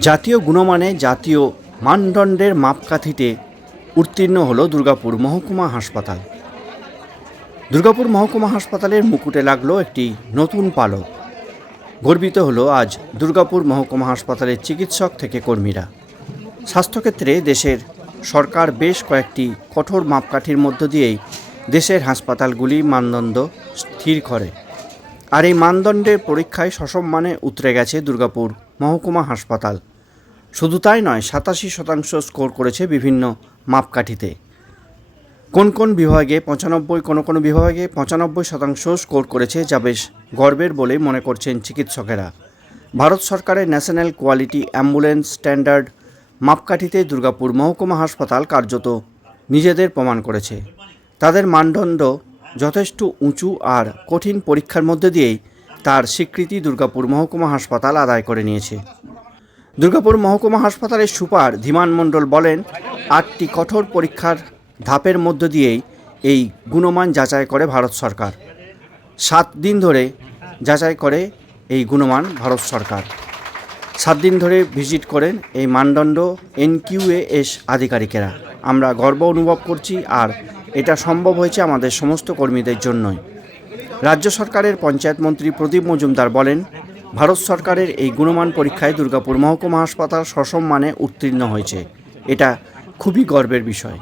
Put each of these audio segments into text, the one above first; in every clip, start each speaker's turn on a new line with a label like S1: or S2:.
S1: জাতীয় গুণমানে জাতীয় মানদণ্ডের মাপকাঠিতে উত্তীর্ণ হল দুর্গাপুর মহকুমা হাসপাতাল। দুর্গাপুর মহকুমা হাসপাতালের মুকুটে লাগল একটি নতুন পালক। গর্বিত হলো আজ দুর্গাপুর মহকুমা হাসপাতালের চিকিৎসক থেকে কর্মীরা। স্বাস্থ্যক্ষেত্রে দেশের সরকার বেশ কয়েকটি কঠোর মাপকাঠির মধ্য দিয়েই দেশের হাসপাতালগুলি মানদণ্ড স্থির করে। আর এই মানদণ্ডের পরীক্ষায় সসম্মানে উতরে গেছে দুর্গাপুর মহকুমা হাসপাতাল। শুধু তাই নয়, সাতাশি শতাংশ স্কোর করেছে বিভিন্ন মাপকাঠিতে। কোন কোন বিভাগে পঁচানব্বই, কোনো কোনো বিভাগে পঁচানব্বই শতাংশ স্কোর করেছে যা বেশ গর্বের বলে মনে করছেন চিকিৎসকেরা। ভারত সরকারের ন্যাশনাল কোয়ালিটি অ্যাম্বুলেন্স স্ট্যান্ডার্ড মাপকাঠিতে দুর্গাপুর মহকুমা হাসপাতাল কার্যত নিজেদের প্রমাণ করেছে। তাদের মানদণ্ড যথেষ্ট উঁচু আর কঠিন পরীক্ষার মধ্যে দিয়েই তার স্বীকৃতি দুর্গাপুর মহকুমা হাসপাতাল আদায় করে নিয়েছে। দুর্গাপুর মহকুমা হাসপাতালের সুপার ধীমান মণ্ডল বলেন, আটটি কঠোর পরীক্ষার ধাপের মধ্য দিয়েই এই গুণমান যাচাই করে ভারত সরকার। সাত দিন ধরে যাচাই করে এই গুণমান ভারত সরকার। সাত দিন ধরে ভিজিট করেন এই মানদণ্ড এনকিউএএস আধিকারিকেরা। আমরা গর্ব অনুভব করছি আর এটা সম্ভব হয়েছে আমাদের সমস্ত কর্মীদের জন্যই। রাজ্য সরকারের পঞ্চায়েত মন্ত্রী প্রদীপ মজুমদার বলেন, ভারত সরকারের এই গুণমান পরীক্ষায় দুর্গাপুর মহকুমা হাসপাতাল সসম্মানে উত্তীর্ণ হয়েছে। এটা খুবই গর্বের বিষয়।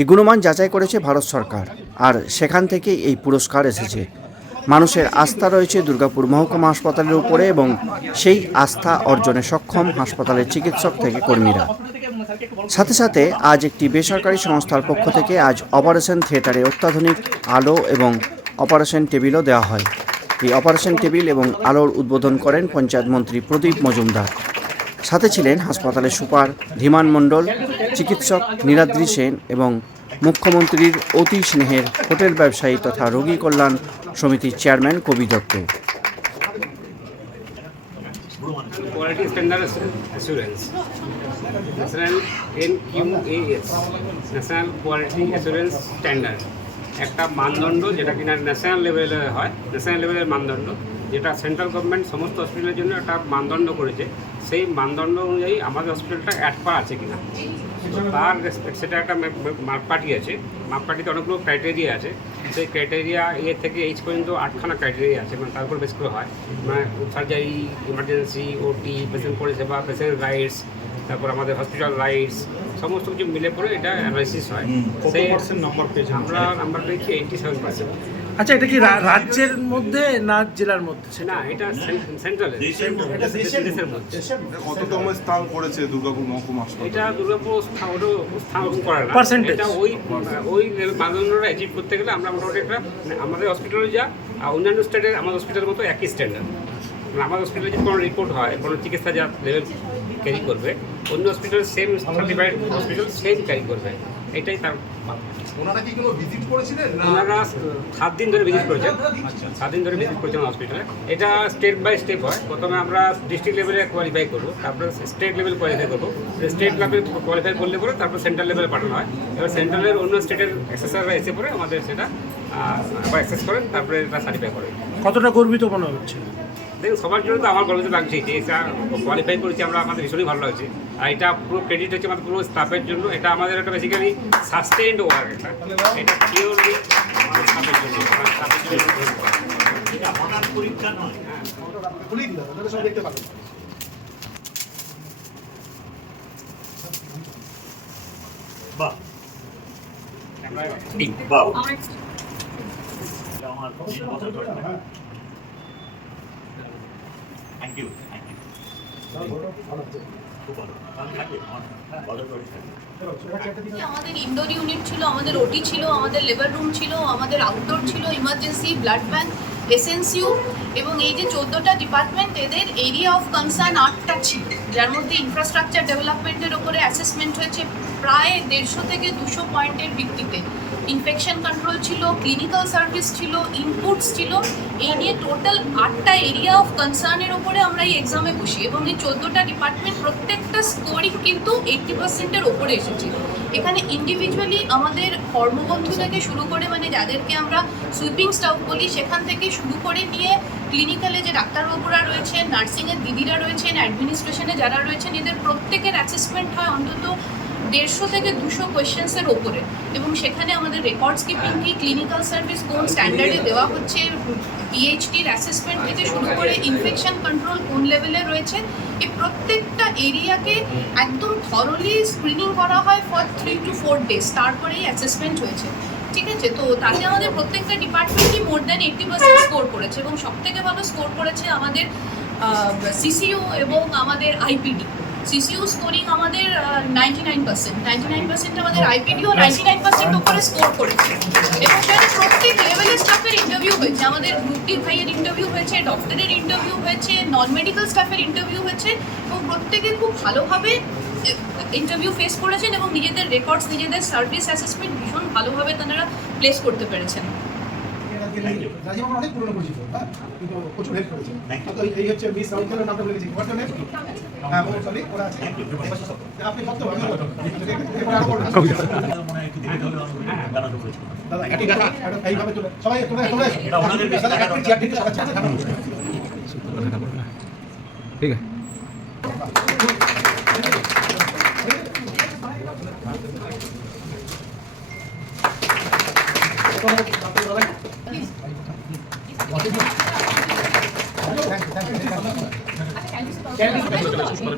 S1: এই গুণমান যাচাই করেছে ভারত সরকার, আর সেখান থেকেই এই পুরস্কার এসেছে। মানুষের আস্থা রয়েছে দুর্গাপুর মহকুমা হাসপাতালের উপরে এবং সেই আস্থা অর্জনে সক্ষম হাসপাতালের চিকিৎসক থেকে কর্মীরা। সাথে সাথে আজ একটি বেসরকারি সংস্থার পক্ষ থেকে আজ অপারেশন থিয়েটারে অত্যাধুনিক আলো এবং অপারেশন টেবিলও দেওয়া হয়। এই অপারেশন টেবিল এবং আলোর উদ্বোধন করেন পঞ্চায়েত মন্ত্রী প্রদীপ মজুমদার। সাথে ছিলেন হাসপাতালের সুপার ধীমান মণ্ডল, চিকিৎসক নীলাদ্রি সেন এবং মুখ্যমন্ত্রীর অতি স্নেহের হোটেল ব্যবসায়ী তথা রোগী কল্যাণ সমিতির chairman Kabi Dutta.
S2: Quality standard assurance. National NQAS national quality assurance standard একটা মানদণ্ড যেটা কিনা ন্যাশনাল লেভেলে হয় ন্যাশনাল লেভেলের মানদণ্ড, যেটা সেন্ট্রাল গভর্নমেন্ট সমস্ত হসপিটালের জন্য একটা মানদণ্ড করেছে। সেই মানদণ্ড অনুযায়ী আমাদের হসপিটালটা করা আছে কিনা। তার সেটা একটা মাপকাঠি আছে। মাপকাঠিতে অনেকগুলো ক্রাইটেরিয়া আছে। সেই ক্রাইটেরিয়া এ থেকে এইচ পর্যন্ত আটখানা ক্রাইটেরিয়া আছে মানে তারপর বেশ করে হয়। মানে সার্জারি ইমার্জেন্সি ওটি পেশেন্ট পরিষেবা পেশেন্ট রাইটস তারপর আমাদের হসপিটাল রাইটস সমস্ত কিছু মিলে পরে এটা অ্যানালাইসিস হয়। সেই
S3: নম্বর নাম্বার পেয়েছেন?
S2: আমরা নাম্বার পেয়েছি এইটটি সেভেন পার্সেন্ট
S4: আচ্ছা এটা কি রাজ্যের মধ্যে না জেলার মধ্যে?
S2: না এটা সেন্ট্রালে
S5: কততম স্থান করেছে দুর্গাপুর মহকুমা
S2: এটা দুর্গাপুর স্থান ওটা স্থাপন করে না।
S4: Percentage?
S2: এটা ওই ওই মানদণ্ডটা অ্যাচিভ করতে গেলে আমরা মোটামুটি একটা মানে আমাদের হসপিটালে যা আর অন্যান্য স্টেটের আমাদের হসপিটালের মতো একই স্ট্যান্ডার্ড মানে আমাদের হসপিটালে যদি কোনো রিপোর্ট হয় কোনো চিকিৎসা যা লেভেল ক্যারি করবে অন্য hospital same certified hospital same carry করবে। এটাই তার
S5: ওনারা কি কোনো ভিজিট করেছিলেন না?
S2: ওনারা সাত দিন ধরে ভিজিট করেছেন। সাত দিন ধরে ভিজিট করেছেন হসপিটালে এটা স্টেপ বাই স্টেপ হয়। প্রথমে আমরা ডিস্ট্রিক্ট লেভেলে কোয়ালিফাই করব। তারপরে স্টেট লেভেল কোয়ালিফাই করব। স্টেট লেভেল কোয়ালিফাই করলে পরে তারপর সেন্ট্রাল লেভেলে পাঠানো হয়। এবার সেন্ট্রালের অন্য স্টেটের অ্যাক্সেসাররা এসে পরে আমাদের সেটা আবার অ্যাক্সেস করেন। তারপরে এটা সার্টিফাই করেন।
S4: কতটা গর্বিত মনে হচ্ছে?
S2: দেখুন সবার জন্য তো আমার গর্বিত লাগছে। যে এটা কোয়ালিফাই করেছি আমরা আমাদের ভীষণই ভালো লাগছে। আর এটা পুরো ক্রেডিট হচ্ছে আমাদের পুরো স্টাফের জন্য। এটা আমাদের একটা বেসিক্যালি সাস্টেইনড ওয়ার্ক এটা এটা পিওরলি আমাদের স্টাফের জন্য। আমার স্টাফের জন্য ধন্যবাদ।
S6: থ্যাংক ইউ থ্যাংক ইউ খুব ভালো থাকবে ভালো করে থাকবে
S7: আমাদের ইনডোর ইউনিট ছিল আমাদের ওটি ছিল আমাদের লেবার রুম ছিল আমাদের আউটডোর ছিল ইমার্জেন্সি ব্লাড ব্যাংক এসএনসিউ এবং এই যে চোদ্দোটা ডিপার্টমেন্ট এদের এরিয়া অফ কনসার্ন আটটা ছিল যার মধ্যে ইনফ্রাস্ট্রাকচার ডেভেলপমেন্টের ওপরে অ্যাসেসমেন্ট হয়েছে প্রায় দেড়শো থেকে দুশো পয়েন্টের ভিত্তিতে ইনফেকশন কন্ট্রোল ছিল ক্লিনিক্যাল সার্ভিস ছিল ইনপুটস ছিল। এই নিয়ে টোটাল আটটা এরিয়া অফ কনসার্নের ওপরে আমরা এই এক্সামে বসি এবং এই চোদ্দোটা ডিপার্টমেন্ট প্রত্যেকটা স্কোরিং কিন্তু এইটটি পার্সেন্টের ওপরে এসেছে। এখানে ইন্ডিভিজুয়ালি আমাদের কর্মবন্ধু থেকে শুরু করে মানে যাদেরকে আমরা সুইপিং স্টাফ বলি, সেখান থেকে শুরু করে নিয়ে ক্লিনিক্যালে যে ডাক্তারবাবুরা রয়েছেন নার্সিংয়ের দিদিরা রয়েছেন অ্যাডমিনিস্ট্রেশনে যারা রয়েছেন, এদের প্রত্যেকের অ্যাসেসমেন্ট হয় অন্তত দেড়শো থেকে দুশো কোয়েশ্চেন্সের ওপরে। এবং সেখানে আমাদের রেকর্ডস কিপিং কি ক্লিনিক্যাল সার্ভিস কোন স্ট্যান্ডার্ডে দেওয়া হচ্ছে পিএইচডির অ্যাসেসমেন্ট থেকে শুরু করে ইনফেকশন কন্ট্রোল কোন লেভেলে রয়েছে, এই প্রত্যেকটা এরিয়াকে একদম থরলি স্ক্রিনিং করা হয় for three two four days তারপরেই অ্যাসেসমেন্ট হয়েছে। ঠিক আছে? তো তাতে আমাদের প্রত্যেকটা ডিপার্টমেন্টই more than eighty percent score করেছে এবং সব থেকে ভালো স্কোর করেছে আমাদের সিসিও এবং আমাদের আইপিডি সিসিউ স্কোরিং আমাদের ninety nine percent ninety nine percent আমাদের আইপিডিও নাইনটি নাইন পার্সেন্ট উপরে স্কোর করেছে। এবং সেখানে প্রত্যেক লেভেলের স্টাফের ইন্টারভিউ হয়েছে। আমাদের গ্রুপ ডি ভাইয়ের ইন্টারভিউ হয়েছে ডক্টরের ইন্টারভিউ হয়েছে নন মেডিকেল স্টাফের ইন্টারভিউ হয়েছে এবং প্রত্যেকে খুব ভালোভাবে ইন্টারভিউ ফেস করেছেন এবং নিজেদের রেকর্ডস নিজেদের সার্ভিস অ্যাসেসমেন্ট ভীষণ ভালোভাবে তারা প্লেস করতে পেরেছেন।
S3: রাজীব আমার অনেক পুরনো পরিচিত হ্যাঁ? কিন্তু প্রচুর হেল্প করেছে। তো এই- এই হচ্ছে মিস রাউন্ডের নামটা বলে দিয়েছি হোয়াটস নেম হ্যাঁ ও সরি ওরা আছে। আপনি কত আমি কত এরপরে আরও করবেন।
S6: মনে হয় একটু দেখে হলে জানাতে পেরেছি
S3: দাদা একটু দেখা একটু এইভাবে চলে সবাই তোমরা তোমরা এসো।
S6: এটা ওনাদের বেশি
S3: দাদা, একটু চেয়ার থেকে সরাচ্ছি। Thank you,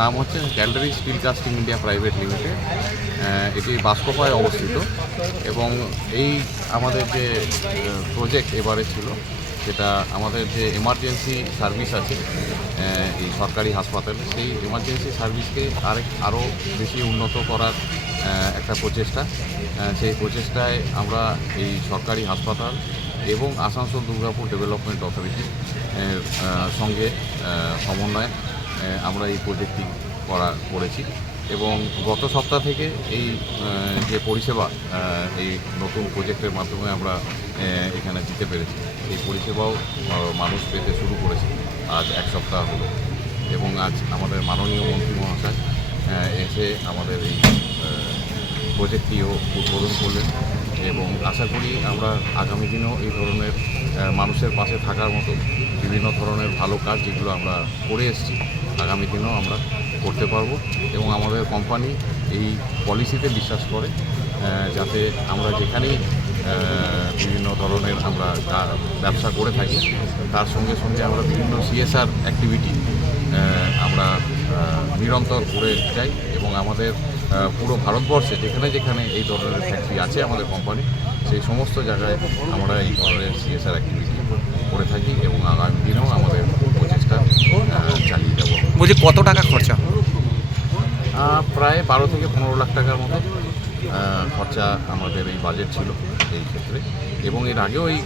S8: নাম হচ্ছে gallery steel casting India private limited. এটি বাস্কোপায় অবস্থিত এবং এই আমাদের যে প্রজেক্ট এবারে ছিল, সেটা আমাদের যে এমার্জেন্সি সার্ভিস আছে এই সরকারি হাসপাতালে, সেই এমার্জেন্সি সার্ভিসকে আরেক আরও বেশি উন্নত করার একটা প্রচেষ্টা। সেই প্রচেষ্টায় আমরা এই সরকারি হাসপাতাল এবং আসানসোল দুর্গাপুর ডেভেলপমেন্ট অথরিটি সঙ্গে সমন্বয়ে আমরা এই প্রজেক্টটি করা, করেছি। এবং গত সপ্তাহ থেকে এই যে পরিষেবা এই নতুন প্রজেক্টের মাধ্যমে আমরা এখানে দিতে পেরেছি। এই পরিষেবাও মানুষ পেতে শুরু করেছে আজ এক সপ্তাহ হলো। এবং আজ আমাদের মাননীয় মন্ত্রী মহাশয় এসে আমাদের এই প্রজেক্টটিও উদ্বোধন করলেন। এবং আশা করি আমরা আগামী দিনেও এই ধরনের মানুষের পাশে থাকার মতো বিভিন্ন ধরনের ভালো কাজ যেগুলো আমরা করে এসেছি আগামী দিনেও আমরা করতে পারব এবং আমাদের কোম্পানি এই পলিসিতে বিশ্বাস করে যাতে আমরা যেখানেই বিভিন্ন ধরনের আমরা ব্যবসা করে থাকি, তার সঙ্গে সঙ্গে আমরা বিভিন্ন সিএসআর অ্যাক্টিভিটি আমরা নিরন্তর করে যাই এবং আমাদের পুরো ভারতবর্ষে যেখানে যেখানে এই ধরনের ফ্যাক্টরি আছে আমাদের কোম্পানি সেই সমস্ত জায়গায় আমরা এই ধরনের সিএসআর অ্যাক্টিভিটি করে থাকি এবং আগামী দিনেও আমাদের আহ, চালিয়ে যাব
S9: বলছি কত টাকা খরচা?
S8: প্রায় বারো থেকে পনেরো লাখ টাকার মতো খরচা আমাদের এই বাজেট ছিল এই ক্ষেত্রে। এবং এর আগেও এই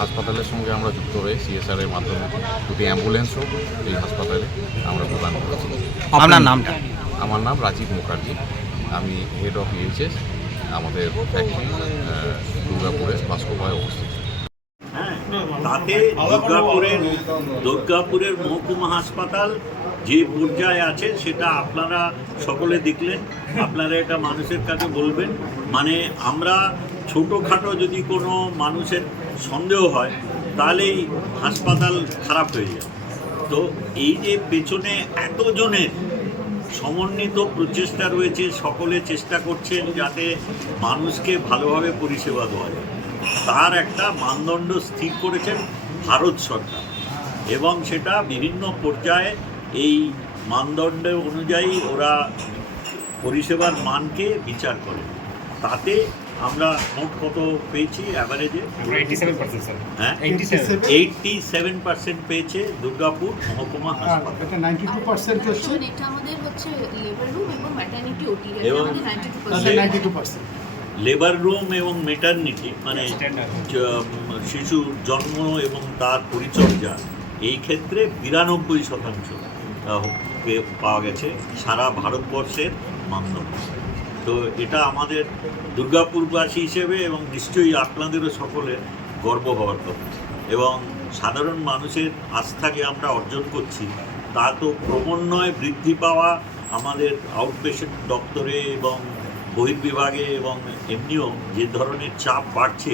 S8: হাসপাতালের সঙ্গে আমরা যুক্ত হয়ে সিএসআর এর মাধ্যমে দুটি অ্যাম্বুলেন্সও এই হাসপাতালে আমরা প্রদান করেছি।
S9: আপনার নামটা?
S8: আমার নাম রাজীব মুখার্জি। আমি হেড অফ ইএইচএস আমাদের ফ্যাক্টরি দুর্গাপুরে বাস্কোপায় অবস্থিত।
S6: তাতে দুর্গাপুরের দুর্গাপুরের মহকুমা হাসপাতাল যে পর্যায়ে আছে, সেটা আপনারা সকলে দেখলেন। আপনারা এটা মানুষের কাছে বলবেন। মানে আমরা ছোটোখাটো যদি কোনো মানুষের সন্দেহ হয়, তাহলেই হাসপাতাল খারাপ হয়ে যায়। তো এই যে পেছনে এতজনের সমন্বিত প্রচেষ্টা রয়েছে, সকলে চেষ্টা করছেন যাতে মানুষকে ভালোভাবে পরিষেবা দেওয়া যায়। তার একটা মানদণ্ড স্থির করেছেন ভারত সরকার। এবং সেটা বিভিন্ন পর্যায়ে এই মানদণ্ড অনুযায়ী ওরা পরিষেবার মানকে বিচার করে। তাতে আমরা মোট কত পেয়েছি অ্যাভারেজে
S2: এইটি সেভেন পার্সেন্ট
S6: হ্যাঁ? এইটটি সেভেন পার্সেন্ট পেয়েছে দুর্গাপুর মহকুমা হাসপাতাল।
S7: লেবার রুম এবং
S6: লেবার রুম এবং মেটার্নিটি মানে শিশুর জন্ম এবং তার পরিচর্যা এই ক্ষেত্রে বিরানব্বই শতাংশ পাওয়া গেছে সারা ভারতবর্ষের মানদণ্ড তো এটা আমাদের দুর্গাপুরবাসী হিসেবে এবং নিশ্চয়ই আপনাদেরও সকলে গর্ব হওয়ার কথা। এবং সাধারণ মানুষের আস্থাকে আমরা অর্জন করছি তা তো ক্রমান্বয়ে বৃদ্ধি পাওয়া আমাদের আউটপেশেন্ট দপ্তরে এবং বহির্বিভাগে এবং এমনিও যে ধরনের চাপ বাড়ছে,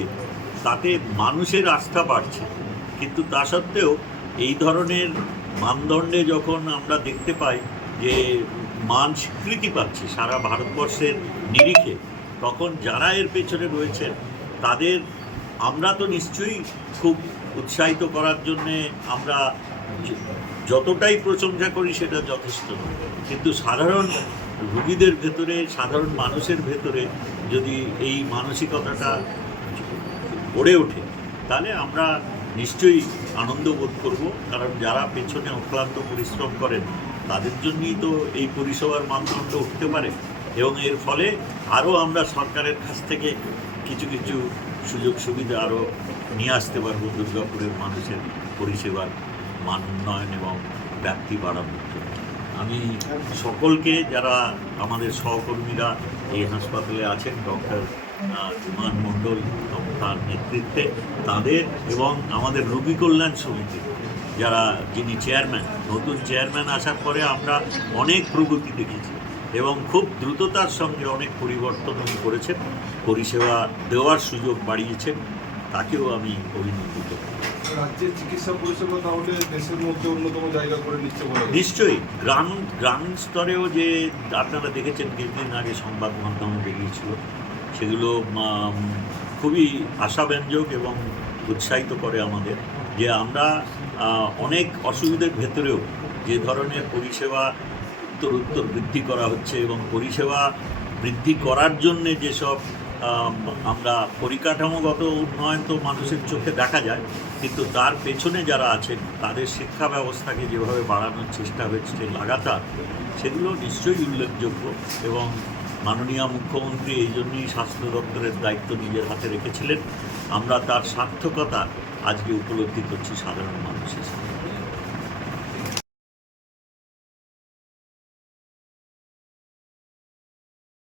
S6: তাতে মানুষের আস্থা বাড়ছে। কিন্তু তা সত্ত্বেও এই ধরনের মানদণ্ডে যখন আমরা দেখতে পাই যে মান স্বীকৃতি পাচ্ছে সারা ভারতবর্ষের নিরিখে, তখন যারা এর পেছনে রয়েছেন, তাদের আমরা তো নিশ্চয়ই খুব উৎসাহিত করার জন্যে আমরা যতটাই প্রশংসা করি সেটা যথেষ্ট নয়। কিন্তু সাধারণ রুগীদের ভেতরে, সাধারণ মানুষের ভেতরে যদি এই মানসিকতাটা গড়ে ওঠে, তাহলে আমরা নিশ্চয়ই আনন্দ বোধ করব। কারণ যারা পেছনে অক্লান্ত পরিশ্রম করেন, তাদের জন্যই তো এই পরিষেবার মানদণ্ড উঠতে পারে। এবং এর ফলে আরও আমরা সরকারের কাছ থেকে কিছু কিছু সুযোগ, সুবিধা আরও নিয়ে আসতে পারব দুর্গাপুরের মানুষের পরিষেবার মান উন্নয়ন এবং ব্যাপ্তি বাড়ানোর জন্য। আমি সকলকে যারা আমাদের সহকর্মীরা এই হাসপাতালে আছেন, ডক্টর বিমান মণ্ডল তার নেতৃত্বে, তাদের এবং আমাদের রোগী কল্যাণ সমিতি, যারা যিনি চেয়ারম্যান, নতুন চেয়ারম্যান আসার পরে আমরা অনেক প্রগতি দেখেছি এবং খুব দ্রুততার সঙ্গে অনেক পরিবর্তন করেছেন, পরিষেবা দেওয়ার সুযোগ বাড়িয়েছেন। তাকেও আমি অভিনন্দিত
S5: রাজ্যের চিকিৎসা পরিষেবা তাহলে দেশের মধ্যে অন্যতম জায়গা করে নিচ্ছে বলে
S6: নিশ্চয়ই। গ্রাম গ্রামীণ স্তরেও যে আপনারা দেখেছেন কিছুদিন আগে সংবাদ মাধ্যমে বেরিয়েছিল সেগুলো খুবই আশাব্যঞ্জক এবং উৎসাহিত করে আমাদের যে আমরা অনেক অসুবিধার ভেতরেও যে ধরনের পরিষেবা উত্তর উত্তর বৃদ্ধি করা হচ্ছে এবং পরিষেবা বৃদ্ধি করার জন্যে যেসব আমরা পরিকাঠামোগত উন্নয়ন তো মানুষের চোখে দেখা যায়, কিন্তু তার পেছনে যারা আছেন, তাদের শিক্ষা ব্যবস্থাকে যেভাবে বাড়ানোর চেষ্টা হয়েছে লাগাতার, সেগুলো নিশ্চয়ই উল্লেখযোগ্য এবং মাননীয় মুখ্যমন্ত্রী এই জন্যই স্বাস্থ্য দপ্তরের দায়িত্ব নিজের হাতে রেখেছিলেন। আমরা তার সার্থকতা আজকে উপলব্ধি করছি সাধারণ মানুষের সাথে